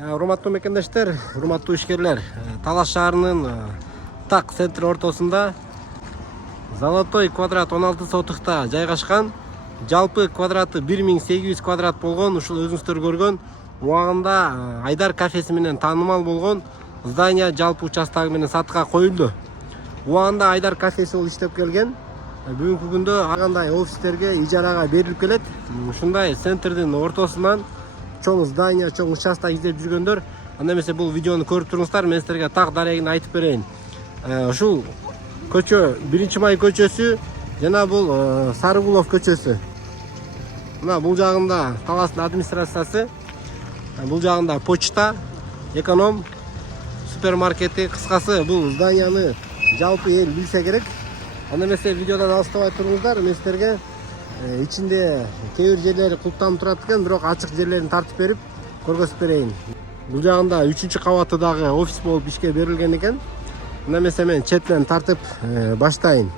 Урматтуу мекендештер, урматтуу ишкерлер, Талас шаарынын так центр ортосунда Золотой квадрат 16 сотукта жайгашкан. Жалпы квадраты 1800 квадрат болгон, ушул өзүңүздөр көргөн убагында Айдар кафеси менен таанымал болгон здание жалпы участогу менен сатыкка коюлду. Убагында Айдар кафеси бул иштеп келген. Бүгүнкү күндө андай офистерге ижарага берилип келет. Ушундай центрдин ортосунан чоң здание, чоң участок издеп жүргөндөр, анда эмесе бул видеону көрүп туруңуздар, мен силерге так дарегин айтып берейин. Ушул көчө 1-май көчөсү жана бул Сарыгулов көчөсү. Мына бул жагында Таластын администрациясы, бул жагында почта, эконом, супермаркети, кыскасы бул зданияны жалпы эл билсе керек. Анда эмесе видеодан алыстабай туруңуздар, мен силерге ичинде кээ бир жерлери кулптанып турат экен, бирок ачык жерлерин тартып берип көргөзүп берейин. Бул жагында 3-кабаты дагы офис болуп ишке берилген экен. Анда эмесе мен четинен тартып баштайын.